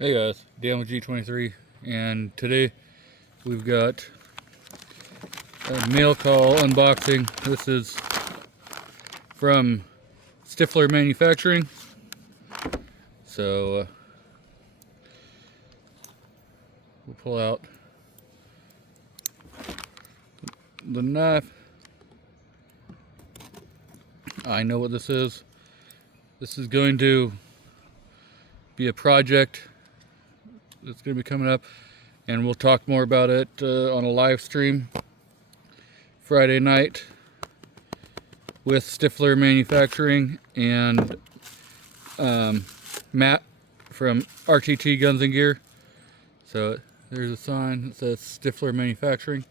Hey guys, Dan with G23, and today we've got a mail call unboxing. This is from Stiffler Manufacturing. So we'll pull out the knife. I know what this is. This is going to be a project that's going to be coming up, and we'll talk more about it on a live stream Friday night with Stiffler Manufacturing and Matt from RTT Guns and Gear. So there's a sign that says Stiffler Manufacturing,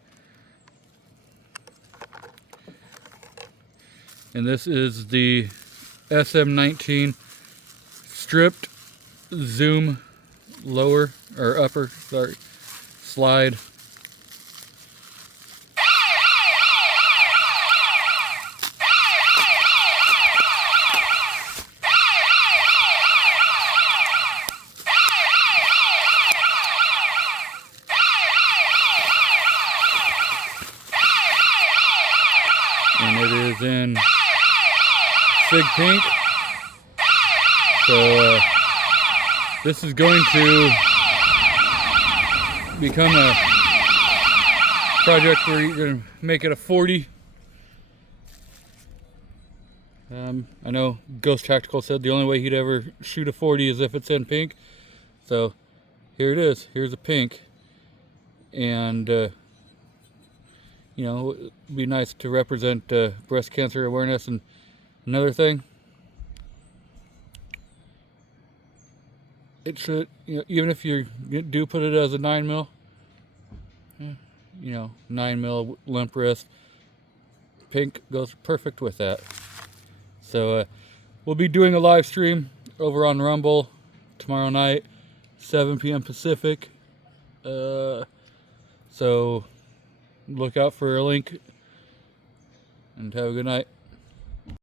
and this is the Sm19 stripped zoom lower or upper, sorry, slide. And it is in Sig Pink. So this is going to become a project where you're going to make it a 40. I know Ghost Tactical said the only way he'd ever shoot a 40 is if it's in pink. So here it is. Here's a pink. And you know, it'd be nice to represent breast cancer awareness. And another thing, it should, you know, even if you do put it as a 9mm, you know, 9mm limp wrist, pink goes perfect with that. So we'll be doing a live stream over on Rumble tomorrow night, 7 p.m. Pacific. So look out for a link, and have a good night.